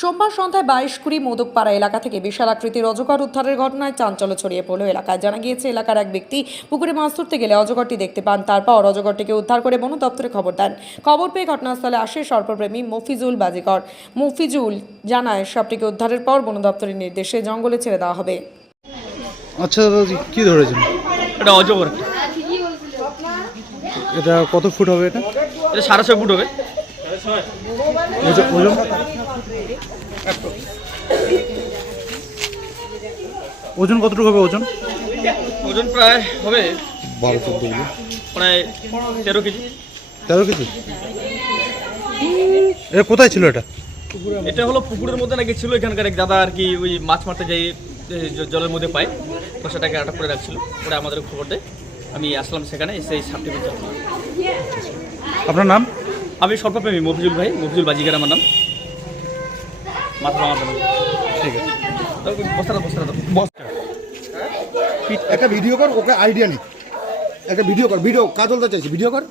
সোমবার সন্ধ্যায় বাইশ কুড়ি মোদকপাড়া এলাকা থেকে বিশাল আকৃতির অজগর উদ্ধারের ঘটনায় চাঞ্চল্য ছড়িয়ে পড়ল এলাকায়। জানা গিয়েছে এলাকার এক ব্যক্তি পুকুরে মাছ ধরতে গেলে অজগরটি দেখতে পান তারপর অজগরটিকে উদ্ধার করে বন দপ্তরে খবর দেন। খবর পেয়ে ঘটনাস্থলে আসে সর্পপ্রেমী মফিজুল বাজিকর। মফিজুল জানায় সবটিকে উদ্ধারের পর বন দপ্তরের নির্দেশে জঙ্গলে ছেড়ে দেওয়া হবে। আচ্ছা কি ধরেছেন? এটা অজগর। এটা কত ফুট হবে এটা? এটা সাড়ে ছয় ফুট হবে। ওজন ওজন কতটুকু হবে ওজন? ওজন প্রায় হবে বারো চোদ্দ কেজি। প্রায় তেরো কেজি। তেরো কেজি? এটা কোথায় ছিল এটা? এটা হলো পুকুরের মধ্যে নাকি ছিল এখানকার এক দাদা আর কি ওই মাছ মারতে যাই জলের মধ্যে পায় তো সেটাকে আটক করে রাখছিল। ওরা আমাদের খবর দেয়। আমি আসলাম সেখানে এসে এই সাপটি আপনার নাম? আমি সর্বপ্রেমী মফিজুল ভাই মফিজুল বাজিকার আমার নাম। মাথা আমার নাম ঠিক আছে। বস্তাটা বস্তাটা দাও একটা ভিডিও কর ওকে আইডিয়া নেই একটা ভিডিও কর ভিডিও কাজলটা চাইছি ভিডিও কর।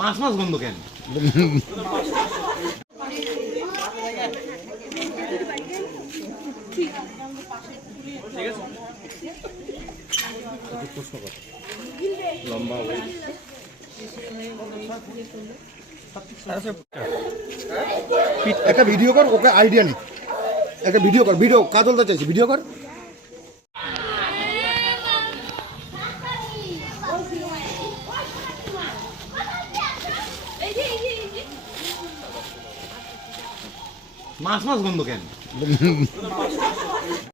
মাছ মাছ গন্ধ কেন? একটা ভিডিও কর ওকে আইডিয়া নেই একটা ভিডিও কর ভিডিও কাজলটা চাইছি ভিডিও কর। মাছ মাছ গন্ধ কেন?